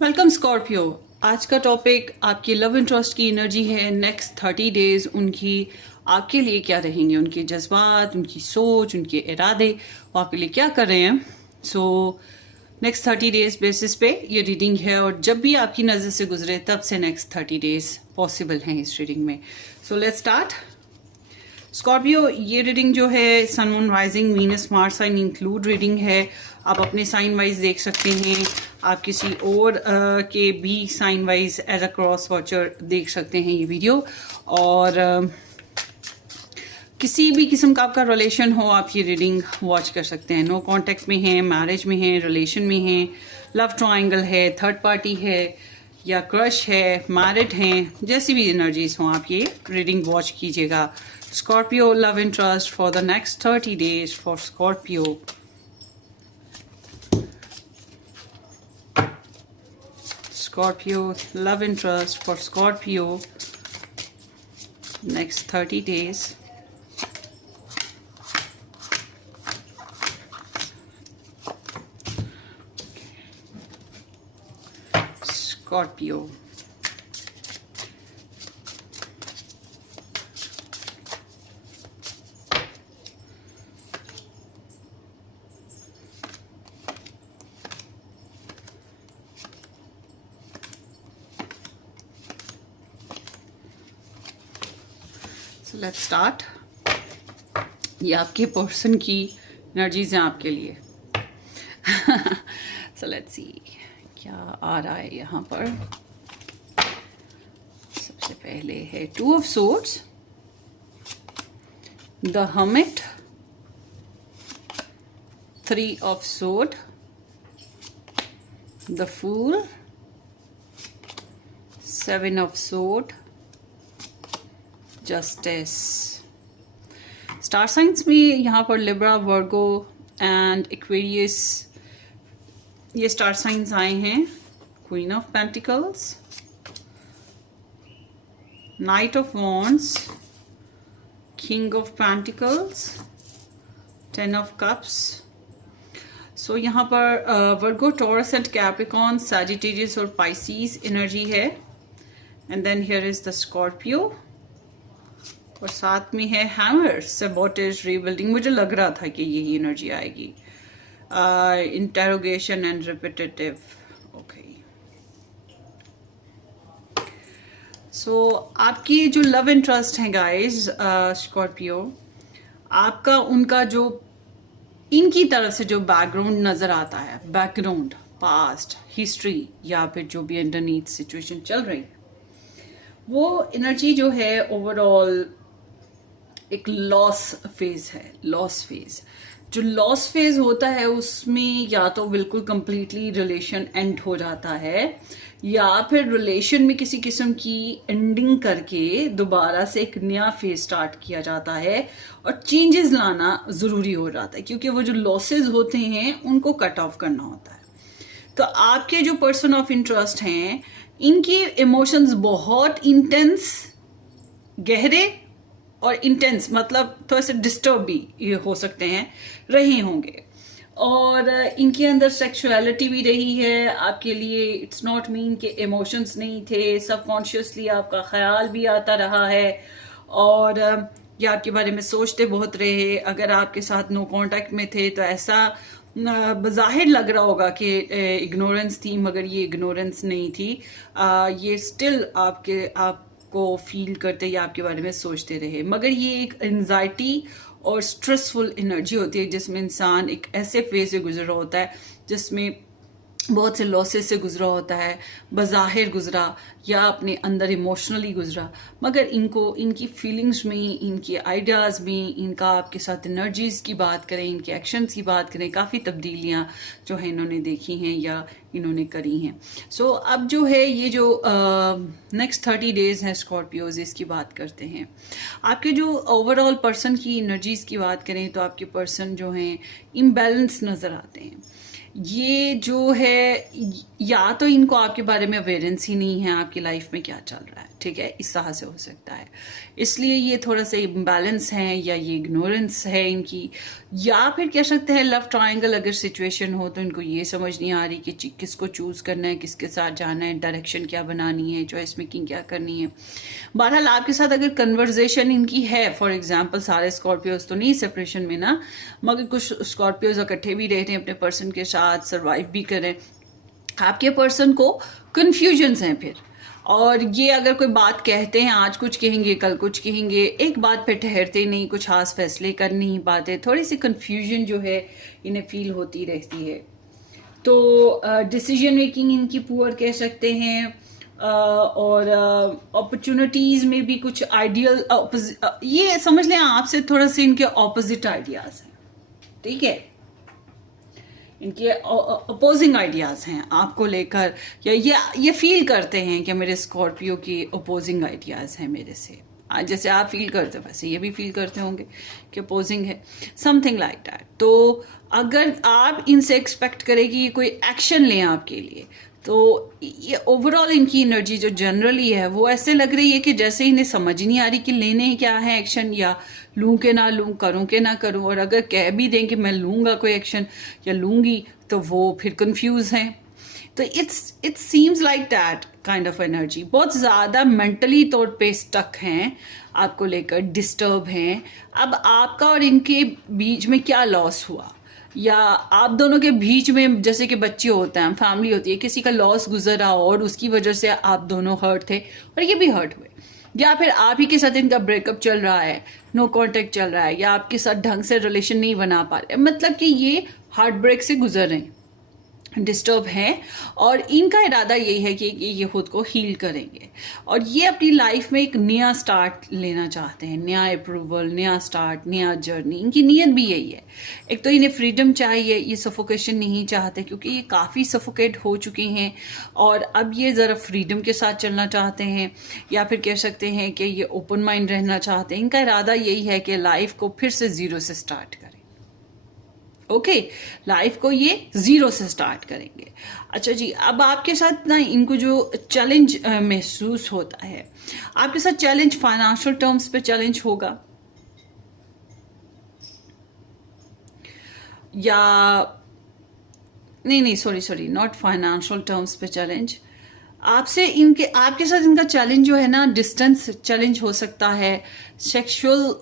Welcome Scorpio. आज का topic आपकी लव इंटरेस्ट की एनर्जी है। नेक्स्ट 30 डेज उनकी आपके लिए क्या रहेंगे, उनके जज्बात, उनकी सोच, उनके इरादे वो आपके लिए क्या कर रहे हैं। सो नेक्स्ट 30 डेज बेसिस पे ये रीडिंग है, और जब भी आपकी नज़र से गुजरे तब से नेक्स्ट 30 डेज पॉसिबल हैं इस रीडिंग में। So let's start. स्कॉर्पियो, ये रीडिंग जो है sun moon rising Venus Mars sign include reading है। आप अपने साइन वाइज देख सकते हैं, आप किसी और के भी sign wise as a cross watcher देख सकते हैं ये वीडियो। और किसी भी किस्म का आपका रिलेशन हो, आप ये रीडिंग वॉच कर सकते हैं। नो कांटेक्ट में है, मैरिज में है, रिलेशन में है, लव ट्रायंगल है, थर्ड पार्टी है, या क्रश है, मैरिड हैं, जैसी भी एनर्जीज हों आप ये रीडिंग वॉच कीजिएगा। Scorpio, love interest for the next 30 days for Scorpio. Scorpio, love interest for Scorpio next 30 days. Scorpio. So let's start. ये आपके पर्सन की एनर्जीज हैं आपके लिए। So let's see क्या आ रहा है यहाँ पर। सबसे पहले है two of swords, the hermit, three of sword, the fool, seven of sword, justice. Star signs में यहाँ पर लिब्रा, वर्गो एंड एक्वेरियस ये स्टार साइंस आए हैं। Queen of pentacles, knight of wands, king of pentacles, ten of cups. So यहाँ पर Virgo, Taurus and Capricorn, Sagittarius और Pisces energy है। And then here is the Scorpio, और साथ में है हैमर, सबॉटेज, रीबिल्डिंग। मुझे लग रहा था कि यही एनर्जी आएगी। Interrogation and repetitive. ओके, सो आपकी जो लव इंटरेस्ट है गाइस, स्कॉर्पियो, आपका उनका जो इनकी तरफ से जो बैकग्राउंड नजर आता है, बैकग्राउंड, पास्ट, हिस्ट्री, या फिर जो भी अंडरनीथ सिचुएशन चल रही है, वो एनर्जी जो है ओवरऑल एक लॉस फेज है। लॉस फेज, जो लॉस फेज होता है उसमें या तो बिल्कुल कंप्लीटली रिलेशन एंड हो जाता है, या फिर रिलेशन में किसी किस्म की एंडिंग करके दोबारा से एक नया फेज स्टार्ट किया जाता है, और चेंजेस लाना ज़रूरी हो जाता है, क्योंकि वो जो लॉसेज होते हैं उनको कट ऑफ करना होता है। तो आपके जो पर्सन ऑफ इंटरेस्ट हैं, इनके इमोशंस बहुत इंटेंस, गहरे और इंटेंस, मतलब थोड़े से डिस्टर्ब भी हो सकते हैं, रहे होंगे। और इनके अंदर सेक्सुअलिटी भी रही है आपके लिए। इट्स नॉट मीन कि इमोशंस नहीं थे, सबकॉन्शियसली आपका ख्याल भी आता रहा है, और ये आपके बारे में सोचते बहुत रहे। अगर आपके साथ नो कांटेक्ट में थे तो ऐसा बज़ाहिर लग रहा होगा कि इग्नोरेंस थी, मगर ये इग्नोरेंस नहीं थी। ये स्टिल आपको फील करते या आपके बारे में सोचते रहे, मगर ये एक एंजाइटी और स्ट्रेसफुल एनर्जी होती है, जिसमें इंसान एक ऐसे फेज से गुजर रहा होता है जिसमें बहुत से लॉसेस से गुजरा होता है, बज़ाहिर गुजरा या अपने अंदर इमोशनली गुजरा, मगर इनको इनकी फीलिंग्स में, इनके आइडियाज़ में, इनका आपके साथ एनर्जीज़ की बात करें, इनके एक्शंस की बात करें, काफ़ी तब्दीलियां जो है इन्होंने देखी हैं या इन्होंने करी हैं। सो अब जो है ये जो नेक्स्ट 30 डेज़ हैं स्कॉर्पियोज, इसकी बात करते हैं। आपके जो ओवरऑल पर्सन की एनर्जीज़ की बात करें तो आपके पर्सन जो हैं इम्बैलेंस नज़र आते हैं। ये जो है, या तो इनको आपके बारे में अवेयरेंस ही नहीं है आपकी लाइफ में क्या चल रहा है, ठीक है, इस तरह से हो सकता है, इसलिए ये थोड़ा सा इम्बैलेंस है, या ये इग्नोरेंस है इनकी, या फिर कह सकते हैं लव ट्रायंगल अगर सिचुएशन हो तो इनको ये समझ नहीं आ रही कि किसको चूज करना है, किसके साथ जाना है, डायरेक्शन क्या बनानी है, चॉइस मेकिंग क्या करनी है। बहरहाल आपके साथ अगर कन्वर्जेशन इनकी है, फॉर एग्जाम्पल सारे स्कॉर्पियोज तो नहीं सेपरेशन में ना, मगर कुछ स्कॉर्पियोज इकट्ठे भी रहते हैं अपने पर्सन के साथ, सर्वाइव भी करें, आपके पर्सन को कन्फ्यूजन्स हैं फिर, और ये अगर कोई बात कहते हैं, आज कुछ कहेंगे कल कुछ कहेंगे, एक बात पे ठहरते नहीं, कुछ खास फैसले कर नहीं पाते, थोड़ी सी कन्फ्यूजन जो है इन्हें फील होती रहती है। तो डिसीजन मेकिंग इनकी पुअर कह सकते हैं, और अपॉर्चुनिटीज में भी कुछ आइडियल, ये समझ लें आपसे थोड़ा सा इनके ऑपोजिट आइडियाज हैं, ठीक है, इनके अपोजिंग आइडियाज हैं आपको लेकर, या ये फील करते हैं कि मेरे स्कॉर्पियो की अपोजिंग आइडियाज हैं मेरे से, जैसे आप फील करते हो वैसे ये भी फील करते होंगे कि अपोजिंग है, समथिंग लाइक दैट। तो अगर आप इनसे एक्सपेक्ट करें कि ये कोई एक्शन लें आपके लिए, तो ये ओवरऑल इनकी एनर्जी जो जनरली है वो ऐसे लग रही है कि जैसे इन्हें समझ नहीं आ रही कि लेने क्या है एक्शन, या लूं के ना लूं, करूं के ना करूं, और अगर कह भी दें कि मैं लूंगा कोई एक्शन या लूंगी तो वो फिर कंफ्यूज हैं। तो it seems like that kind of energy, बहुत ज़्यादा मेंटली तौर पे स्टक हैं आपको लेकर, डिस्टर्ब हैं। अब आपका और इनके बीच में क्या लॉस हुआ, या आप दोनों के बीच में जैसे कि बच्चे होते हैं, फैमिली होती है, किसी का लॉस गुजरा और उसकी वजह से आप दोनों हर्ट थे और ये भी हर्ट हुए, या फिर आप ही के साथ इनका ब्रेकअप चल रहा है, नो कांटेक्ट चल रहा है, या आपके साथ ढंग से रिलेशन नहीं बना पा रहे, मतलब कि ये हार्ट ब्रेक से गुजर रहे हैं, डिस्टर्ब हैं, और इनका इरादा यही है कि ये खुद को हील करेंगे, और ये अपनी लाइफ में एक नया स्टार्ट लेना चाहते हैं, नया अप्रूवल, नया स्टार्ट, नया जर्नी, इनकी नीयत भी यही है। एक तो इन्हें फ्रीडम चाहिए, ये सफोकेशन नहीं चाहते क्योंकि ये काफ़ी सफोकेट हो चुके हैं, और अब ये ज़रा फ्रीडम के साथ चलना चाहते हैं, या फिर कह सकते हैं कि ये ओपन माइंड रहना चाहते हैं। इनका इरादा यही है कि लाइफ को फिर से ज़ीरो से स्टार्ट करें, ओके, लाइफ को ये ज़ीरो से स्टार्ट करेंगे। अच्छा जी, अब आपके साथ ना इनको जो चैलेंज महसूस होता है, आपके साथ चैलेंज फाइनेंशियल टर्म्स पे चैलेंज होगा, या नहीं सॉरी नॉट फाइनेंशियल टर्म्स पे चैलेंज, आपसे इनके आपके साथ इनका चैलेंज जो है ना डिस्टेंस चैलेंज हो सकता है, सेक्सुअल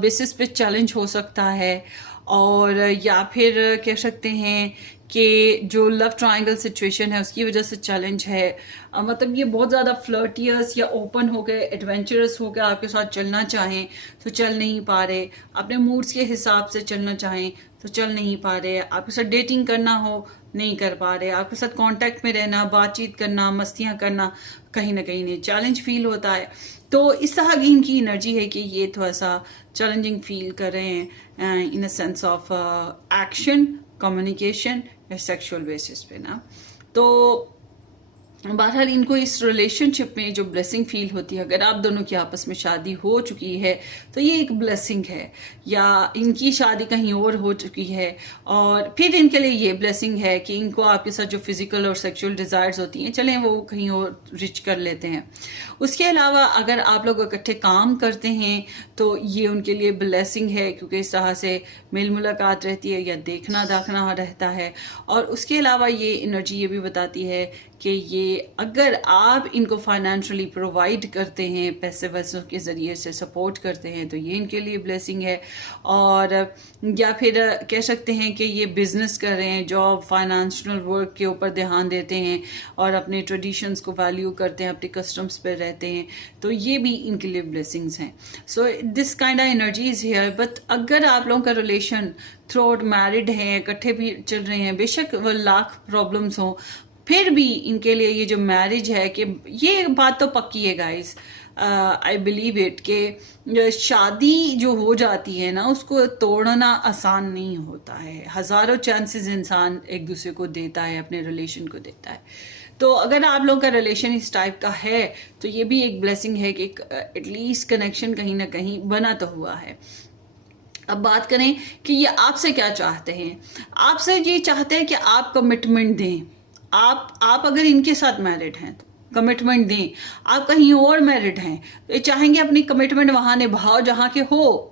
बेसिस पे चैलेंज हो सकता है, और या फिर कह सकते हैं कि जो लव ट्रायंगल सिचुएशन है उसकी वजह से चैलेंज है। मतलब ये बहुत ज़्यादा फ्लर्टियस या ओपन हो गए, एडवेंचरस हो गए, आपके साथ चलना चाहें तो चल नहीं पा रहे, अपने मूड्स के हिसाब से चलना चाहें तो चल नहीं पा रहे, आपके साथ डेटिंग करना हो नहीं कर पा रहे, आपके साथ कांटेक्ट में रहना, बातचीत करना, मस्तियां करना, कहीं ना कहीं नहीं चैलेंज फील होता है। तो इस तरह की इनकी एनर्जी है कि ये थोड़ा सा चैलेंजिंग फील कर रहे हैं in a sense of action, communication या सेक्सुअल बेसिस पे ना। तो बहरहाल इनको इस रिलेशनशिप में जो ब्लेसिंग फील होती है, अगर आप दोनों की आपस में शादी हो चुकी है तो ये एक ब्लेसिंग है, या इनकी शादी कहीं और हो चुकी है और फिर इनके लिए ये ब्लेसिंग है कि इनको आपके साथ जो फिजिकल और सेक्सुअल डिज़ायर्स होती हैं चलें वो कहीं और रिच कर लेते हैं। उसके अलावा अगर आप लोग इकट्ठे काम करते हैं तो ये उनके लिए ब्लेसिंग है, क्योंकि इस तरह से मेल मुलाकात रहती है या देखना दाखना रहता है। और उसके अलावा ये एनर्जी ये भी बताती है कि ये अगर आप इनको फाइनेंशियली प्रोवाइड करते हैं, पैसे वैसों के ज़रिए से सपोर्ट करते हैं तो ये इनके लिए ब्लेसिंग है। और या फिर कह सकते हैं कि ये बिजनेस कर रहे हैं, जॉब, फाइनेंशियल वर्क के ऊपर ध्यान देते हैं और अपने ट्रेडिशंस को वैल्यू करते हैं, अपने कस्टम्स पर रहते हैं, तो ये भी इनके लिए ब्लेसिंग्स हैं। So this kind of energy is here. But अगर आप लोगों का रिलेशन थ्रू आउट मैरिड हैं, इकट्ठे भी चल रहे हैं, बेशक वो लाख प्रॉब्लम्स हों, फिर भी इनके लिए ये जो मैरिज है, कि ये बात तो पक्की है गाइस, आई बिलीव इट, कि शादी जो हो जाती है ना उसको तोड़ना आसान नहीं होता है। हज़ारों चांसेस इंसान एक दूसरे को देता है, अपने रिलेशन को देता है। तो अगर आप लोगों का रिलेशन इस टाइप का है तो ये भी एक ब्लेसिंग है कि एटलीस्ट कनेक्शन कहीं ना कहीं बना तो हुआ है। अब बात करें कि ये आपसे क्या चाहते हैं। आपसे ये चाहते हैं कि आप कमिटमेंट दें। आप अगर इनके साथ मैरिड हैं तो कमिटमेंट दें। आप कहीं और मैरिड हैं तो ये चाहेंगे अपनी कमिटमेंट वहां निभाओ जहां के हो,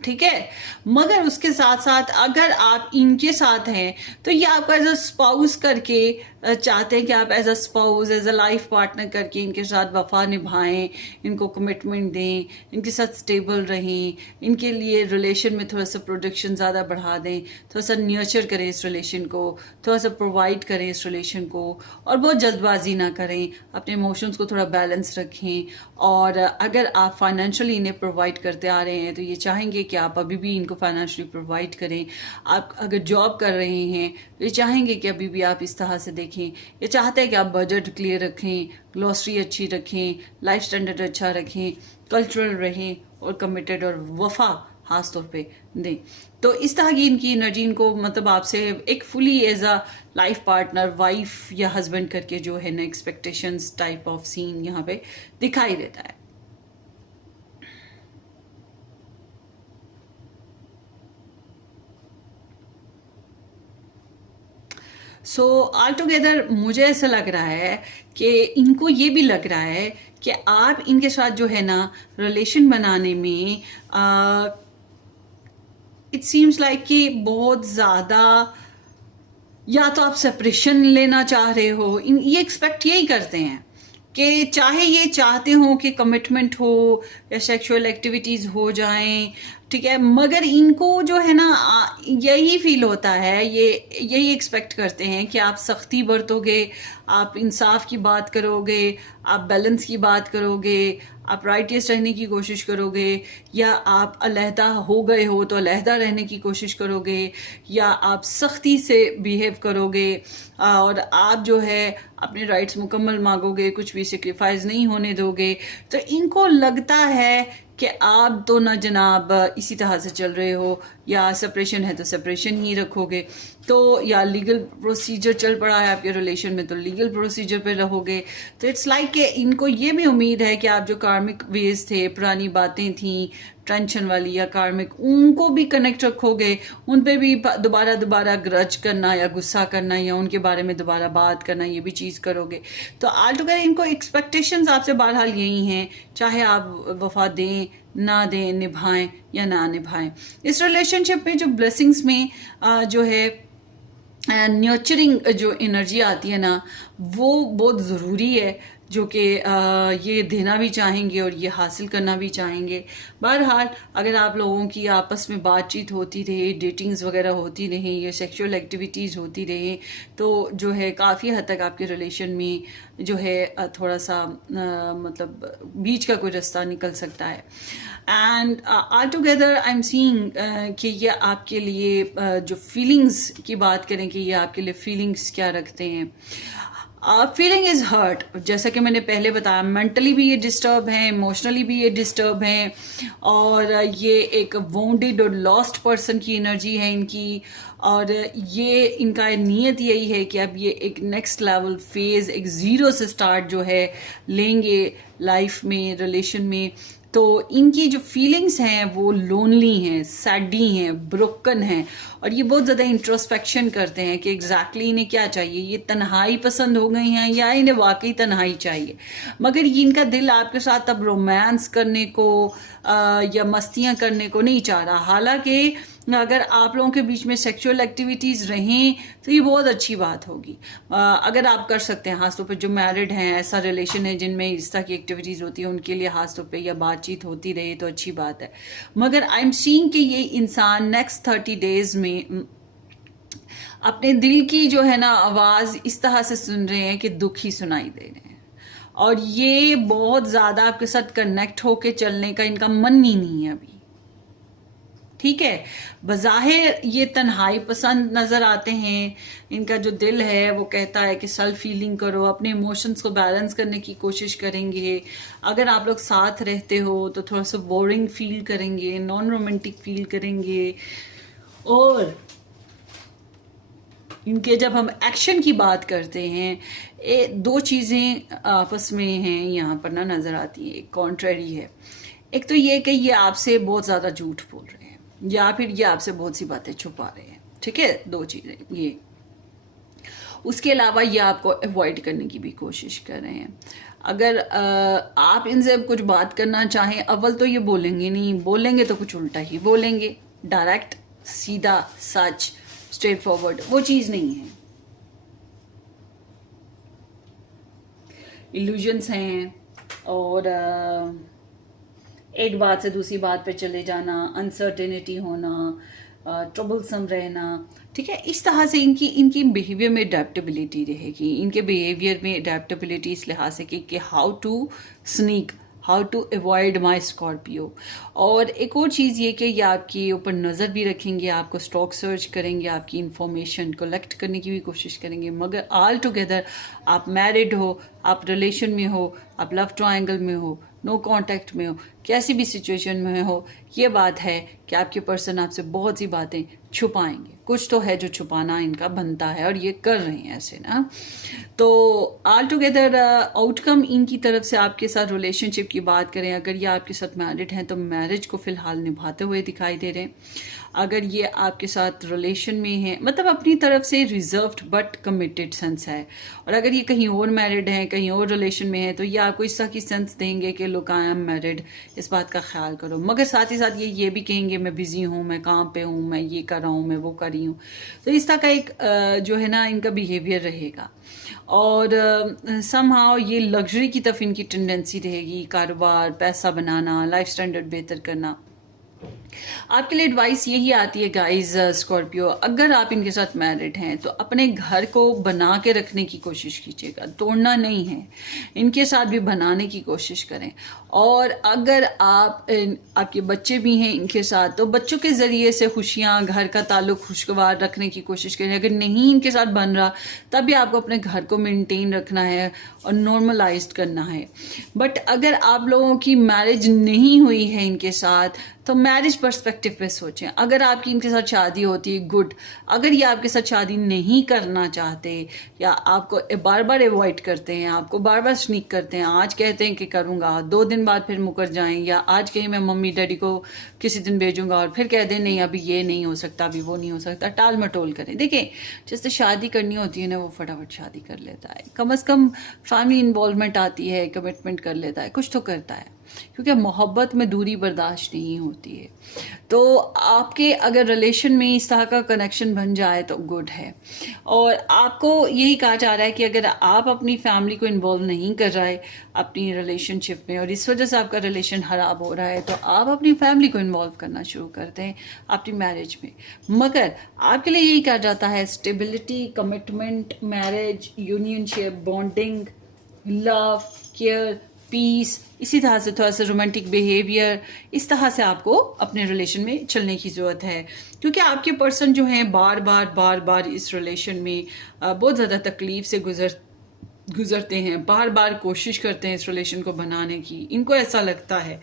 ठीक है। मगर उसके साथ साथ अगर आप इनके साथ हैं तो ये आपको एज अ स्पाउस करके चाहते हैं कि आप as a spouse, as a life partner करके इनके साथ वफा निभाएं, इनको कमिटमेंट दें, इनके साथ स्टेबल रहें, इनके लिए रिलेशन में थोड़ा सा प्रोडक्शन ज़्यादा बढ़ा दें, थोड़ा सा नर्चर करें इस रिलेशन को, थोड़ा सा प्रोवाइड करें इस रिलेशन को, और बहुत जल्दबाजी ना करें, अपने इमोशंस को थोड़ा बैलेंस रखें। और अगर आप फाइनेंशियली इन्हें प्रोवाइड करते आ रहे हैं तो ये चाहेंगे कि आप अभी भी इनको फाइनेंशियली प्रोवाइड करें। आप अगर जॉब कर रहे हैं तो ये चाहेंगे कि अभी भी आप इस तरह से देखें। ये चाहते हैं कि आप बजट क्लियर रखें, ग्लॉसरी अच्छी रखें, लाइफ स्टैंडर्ड अच्छा रखें, कल्चरल रहें और कमिटेड और वफा खास तौर पे दें। तो इस तरह की इनकी एनर्जी इनको मतलब आपसे एक fully as a life partner, wife या हस्बैंड करके जो है ना एक्सपेक्टेशंस टाइप ऑफ सीन यहाँ पे दिखाई देता है। सो ऑल टुगेदर मुझे ऐसा लग रहा है कि इनको ये भी लग रहा है कि आप इनके साथ जो है ना रिलेशन बनाने में इट सीम्स लाइक कि बहुत ज़्यादा या तो आप सेपरेशन लेना चाह रहे हो, ये एक्सपेक्ट यही करते हैं कि चाहे ये चाहते हो कि कमिटमेंट हो या सेक्सुअल एक्टिविटीज़ हो जाएं, ठीक है, मगर इनको जो है ना यही फील होता है, ये यही एक्सपेक्ट करते हैं कि आप सख्ती बरतोगे, आप इंसाफ की बात करोगे, आप बैलेंस की बात करोगे, आप राइटियस रहने की कोशिश करोगे, या आप अलहदा हो गए हो तो अलहदा रहने की कोशिश करोगे, या आप सख्ती से बिहेव करोगे और आप जो है अपने राइट्स मुकम्मल मांगोगे, कुछ भी सेक्रीफाइस नहीं होने दोगे। तो इनको लगता है कि आप तो ना जनाब इसी तरह से चल रहे हो, या सेपरेशन है तो सेपरेशन ही रखोगे, तो या लीगल प्रोसीजर चल पड़ा है आपके रिलेशन में तो लीगल प्रोसीजर पे रहोगे। तो इट्स लाइक कि इनको ये भी उम्मीद है कि आप जो कार्मिक वेज थे, पुरानी बातें थी टेंशन वाली या कार्मिक, उनको भी कनेक्ट रखोगे, उन पे भी दोबारा ग्रज करना या गुस्सा करना या उनके बारे में दोबारा बात करना, ये भी चीज़ करोगे। तो ऑल टुगेदर इनको एक्सपेक्टेशंस आपसे बहरहाल यही हैं, चाहे आप वफा दें ना दें, निभाएं या ना निभाएं। इस रिलेशनशिप में जो ब्लेसिंग्स में जो है नर्चरिंग जो एनर्जी आती है ना, वो बहुत ज़रूरी है, जो कि ये देना भी चाहेंगे और ये हासिल करना भी चाहेंगे। बहरहाल अगर आप लोगों की आपस में बातचीत होती रहे, डेटिंग्स वगैरह होती रही या सेक्सुअल एक्टिविटीज़ होती रही, तो जो है काफ़ी हद तक आपके रिलेशन में जो है थोड़ा सा मतलब बीच का कोई रास्ता निकल सकता है। And all together I am seeing कि ये आपके लिए जो फीलिंग्स की बात करें कि ये आपके लिए फीलिंग्स क्या रखते हैं। फीलिंग इज़ हर्ट, जैसा कि मैंने पहले बताया, मेंटली भी ये डिस्टर्ब हैं, इमोशनली भी ये डिस्टर्ब हैं, और ये एक वोंडेड और लॉस्ट पर्सन की एनर्जी है इनकी। और ये इनका नीयत यही है कि अब ये एक नेक्स्ट लेवल फेज़, एक ज़ीरो से स्टार्ट जो है लेंगे लाइफ में, रिलेशन में। तो इनकी जो फीलिंग्स हैं वो लोनली हैं, सैडी हैं, ब्रोकन हैं, और ये बहुत ज़्यादा इंट्रोस्पेक्शन करते हैं कि एग्जैक्टली इन्हें क्या चाहिए। ये तन्हाई पसंद हो गई हैं या इन्हें वाकई तन्हाई चाहिए। मगर ये इनका दिल आपके साथ अब रोमांस करने को या मस्तियाँ करने को नहीं चाह रहा। हालांकि अगर आप लोगों के बीच में सेक्सुअल एक्टिविटीज़ रहें तो ये बहुत अच्छी बात होगी। अगर आप कर सकते हैं, खासतौर पर जो मैरिड हैं, ऐसा रिलेशन है जिनमें इस तरह की एक्टिविटीज़ होती है, उनके लिए खासतौर पे या बातचीत होती रहे तो अच्छी बात है। मगर आई एम सीइंग कि ये इंसान नेक्स्ट 30 डेज में अपने दिल की जो है ना आवाज़ इस तरह से सुन रहे हैं कि दुख ही सुनाई दे रहे हैं, और ये बहुत ज़्यादा आपके साथ कनेक्ट होके चलने का इनका मन ही नहीं है अभी, ठीक है। बज़ाहिर ये तन्हाई पसंद नज़र आते हैं, इनका जो दिल है वो कहता है कि सेल्फ फीलिंग करो, अपने इमोशंस को बैलेंस करने की कोशिश करेंगे। अगर आप लोग साथ रहते हो तो थोड़ा सा बोरिंग फील करेंगे, नॉन रोमांटिक फील करेंगे। और इनके जब हम एक्शन की बात करते हैं, दो चीज़ें आपस में हैं यहाँ पर ना नज़र आती हैं, एक कॉन्ट्रेरी है। एक तो ये कि ये आपसे बहुत ज़्यादा झूठ बोल रहे हैं, या फिर ये आपसे बहुत सी बातें छुपा रहे हैं। ठीक है, दो चीजें ये। उसके अलावा ये आपको अवॉइड करने की भी कोशिश कर रहे हैं। अगर आप इनसे कुछ बात करना चाहें, अव्वल तो ये बोलेंगे नहीं, बोलेंगे तो कुछ उल्टा ही बोलेंगे। डायरेक्ट, सीधा, सच, स्ट्रेट फॉरवर्ड वो चीज नहीं है। इल्यूजन्स हैं और एक बात से दूसरी बात पे चले जाना, अनसर्टेनिटी होना, ट्रबलसम रहना। ठीक है, इस तरह से इनकी इनकी बिहेवियर में अडेप्टेबिलिटी रहेगी। इनके बिहेवियर में अडेप्टेबिलिटी इस लिहाज से कि how to sneak, how to avoid my Scorpio. और एक और चीज़ ये कि ये आपके ऊपर नज़र भी रखेंगे, आपको स्टॉक सर्च करेंगे, आपकी इंफॉर्मेशन कलेक्ट करने की भी कोशिश करेंगे। मगर ऑल टुगेदर आप मैरिड हो, आप रिलेशन में हो, आप लव ट्रायंगल में हो, नो कांटेक्ट में हो, कैसी भी सिचुएशन में हो, ये बात है कि आपके पर्सन आपसे बहुत सी बातें छुपाएंगे। कुछ तो है जो छुपाना इनका बनता है और ये कर रहे हैं ऐसे ना। तो ऑल टुगेदर आउटकम इनकी तरफ से आपके साथ रिलेशनशिप की बात करें, अगर ये आपके साथ मैरिड हैं तो मैरिज को फिलहाल निभाते हुए दिखाई दे रहे हैं। अगर ये आपके साथ रिलेशन में है, मतलब अपनी तरफ से रिजर्व्ड बट कमिटेड सेंस है। और अगर ये कहीं और मैरिड हैं, कहीं और रिलेशन में है, तो ये आपको इस तरह की सेंस देंगे कि लुक आई एम मैरिड, इस बात का ख्याल करो। मगर साथ ही साथ ये भी कहेंगे मैं बिजी हूँ, मैं काम पे हूँ, मैं ये कर रहा हूँ, मैं वो कर रही हूँ। तो इस तरह का एक जो है ना इनका बिहेवियर रहेगा। और समहाउ ये लग्जरी की तरफ इनकी टेंडेंसी रहेगी, कारोबार, पैसा बनाना, लाइफ स्टैंडर्ड बेहतर करना। आपके लिए एडवाइस यही आती है गाइस स्कॉर्पियो, अगर आप इनके साथ मैरिड हैं तो अपने घर को बना के रखने की कोशिश कीजिएगा, तोड़ना नहीं है। इनके साथ भी बनाने की कोशिश करें। और अगर आपके बच्चे भी हैं इनके साथ, तो बच्चों के ज़रिए से खुशियाँ, घर का ताल्लुक खुशगवार रखने की कोशिश करें। अगर नहीं इनके साथ बन रहा, तब भी आपको अपने घर को मेंटेन रखना है और नॉर्मलाइज्ड करना है। बट अगर आप लोगों की मैरिज नहीं हुई है इनके साथ, तो मैरिज पर्सपेक्टिव पे सोचें। अगर आपकी इनके साथ शादी होती है, गुड। अगर ये आपके साथ शादी नहीं करना चाहते या आपको बार बार अवॉइड करते हैं, आपको बार बार स्नीक करते हैं, आज कहते हैं कि करूँगा, 2 दिन बाद फिर मुकर जाएं, या आज कहीं मैं मम्मी डैडी को किसी दिन भेजूंगा और फिर कह दें नहीं अभी ये नहीं हो सकता, अभी वो नहीं हो सकता, टाल मटोल करें। देखें, जिससे शादी करनी होती है ना, वो फटाफट शादी कर लेता है। कम से कम फैमिली इन्वॉल्वमेंट आती है, कमिटमेंट कर लेता है, कुछ तो करता है, क्योंकि मोहब्बत में दूरी बर्दाश्त नहीं होती है। तो आपके अगर रिलेशन में इस तरह का कनेक्शन बन जाए तो गुड है। और आपको यही कहा जा रहा है कि अगर आप अपनी फैमिली को इन्वॉल्व नहीं कर रहे अपनी रिलेशनशिप में, और इस वजह से आपका रिलेशन खराब हो रहा है, तो आप अपनी फैमिली को इन्वॉल्व करना शुरू करते हैं अपनी मैरिज में। मगर आपके लिए यही कहा जाता है stability, commitment, marriage, unionship, bonding, love, care, peace, इसी तरह से थोड़ा सा रोमांटिक बिहेवियर, इस तरह से आपको अपने रिलेशन में चलने की ज़रूरत है। क्योंकि आपके पर्सन जो हैं बार बार इस रिलेशन में बहुत ज़्यादा तकलीफ से गुजरते हैं, बार बार कोशिश करते हैं इस रिलेशन को बनाने की। इनको ऐसा लगता है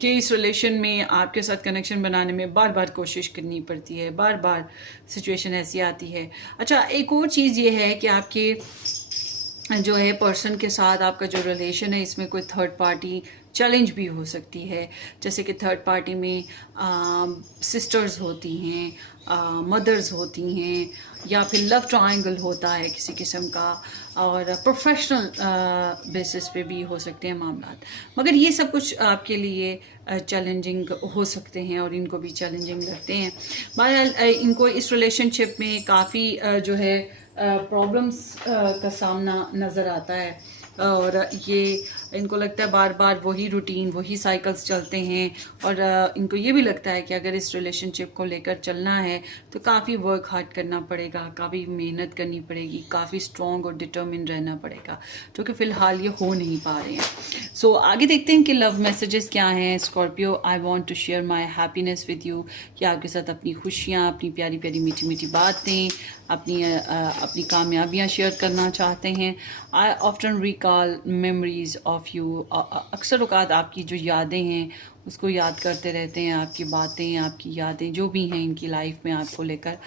कि इस रिलेशन में आपके साथ कनेक्शन बनाने में बार बार कोशिश करनी पड़ती है, बार बार सिचुएशन ऐसी आती है। अच्छा, एक और चीज़ ये है कि आपके जो है पर्सन के साथ आपका जो रिलेशन है, इसमें कोई थर्ड पार्टी चैलेंज भी हो सकती है। जैसे कि थर्ड पार्टी में सिस्टर्स होती हैं, मदर्स होती हैं, या फिर लव ट्रायंगल होता है किसी किस्म का, और प्रोफेशनल बेसिस पे भी हो सकते हैं मामला। मगर ये सब कुछ आपके लिए चैलेंजिंग हो सकते हैं और इनको भी चैलेंजिंग लगते हैं। बहरहाल इनको इस रिलेशनशिप में काफ़ी जो है प्रॉब्लम्स का सामना नज़र आता है। और ये इनको लगता है बार बार वही रूटीन, वही साइकिल्स चलते हैं। और इनको ये भी लगता है कि अगर इस रिलेशनशिप को लेकर चलना है तो काफ़ी वर्क हार्ड करना पड़ेगा, काफ़ी मेहनत करनी पड़ेगी, काफ़ी स्ट्रॉन्ग और डिटर्मिन रहना पड़ेगा, जो कि फ़िलहाल ये हो नहीं पा रहे हैं। सो आगे देखते हैं कि लव मैसेजेस क्या हैं। Scorpio, I want to share my happiness with you, कि आपके साथ अपनी खुशियाँ, अपनी प्यारी प्यारी मीठी मीठी बातें, अपनी कामयाबियाँ शेयर करना चाहते हैं। आई often recall memories of you, अक्सर औकात आपकी जो यादें हैं उसको याद करते रहते हैं, आपकी बातें, आपकी यादें जो भी हैं इनकी लाइफ में आपको लेकर।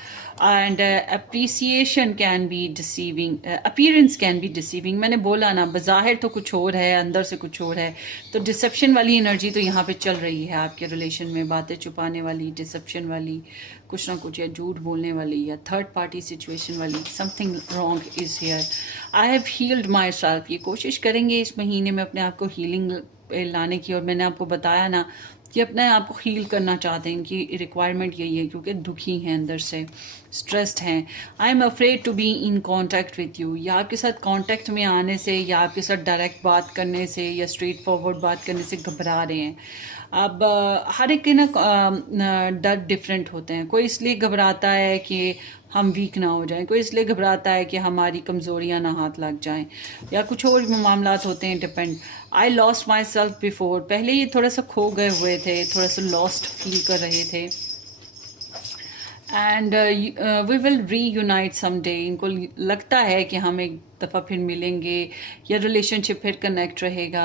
And appreciation can be deceiving, appearance can be deceiving. मैंने बोला ना, बज़ाहिर तो कुछ और है, अंदर से कुछ और है। तो डिसेप्शन वाली एनर्जी तो यहाँ पे चल रही है आपके रिलेशन में, बातें छुपाने वाली, डिसेप्शन वाली, कुछ ना कुछ, या झूठ बोलने वाली, या थर्ड पार्टी सिचुएशन वाली। Something wrong is here. I have healed myself. ये कोशिश करेंगे इस महीने में अपने आप को हीलिंग लाने की। और मैंने आपको बताया ना कि अपने आप को हील करना चाहते हैं, कि रिक्वायरमेंट यही है, क्योंकि दुखी हैं अंदर से, स्ट्रेस्ड हैं। I am afraid to be in contact with you. या आपके साथ कॉन्टैक्ट में आने से, या आपके साथ डायरेक्ट बात करने से, या स्ट्रेट फॉरवर्ड बात करने से घबरा रहे हैं। अब हर एक के ना डर डिफरेंट होते हैं। कोई इसलिए घबराता है कि हम वीक ना हो जाएं, कोई इसलिए घबराता है कि हमारी कमज़ोरियां ना हाथ लग जाएं, या कुछ और मामलात होते हैं, depend. I lost my self before. पहले ये थोड़ा सा खो गए हुए थे, थोड़ा सा लॉस्ट फील कर रहे थे। And we will reunite someday. इनको लगता है कि हम एक दफ़ा फिर मिलेंगे, या रिलेशनशिप फिर कनेक्ट रहेगा,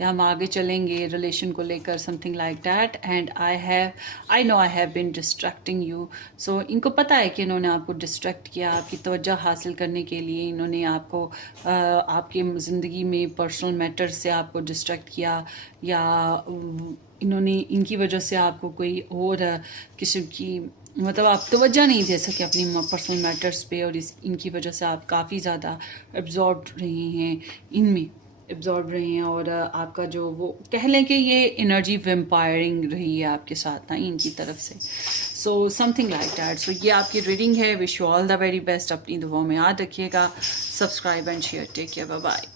या हम आगे चलेंगे रिलेशन को लेकर, something like that. And I know I have been distracting you. So इनको पता है कि इन्होंने आपको डिस्ट्रैक्ट किया, आपकी तवज्जो हासिल करने के लिए इन्होंने आपको आपकी ज़िंदगी में पर्सनल मैटर्स से आपको डिस्ट्रैक्ट किया, या इन्होंने इनकी वजह से आपको कोई और किस्म की, मतलब आप तवज्जो नहीं दे सके अपनी पर्सनल मैटर्स पे, और इनकी वजह से आप काफ़ी ज़्यादा एब्जॉर्ब रहे हैं, इनमें एब्जॉर्ब रहे हैं। और आपका जो वो कह लें कि ये एनर्जी वेम्पायरिंग रही है आपके साथ ना, इनकी तरफ से। So something like that. So ये आपकी रीडिंग है। Wish you all the very best. अपनी दुआओं में याद रखिएगा। Subscribe and share. Take care. Bye bye.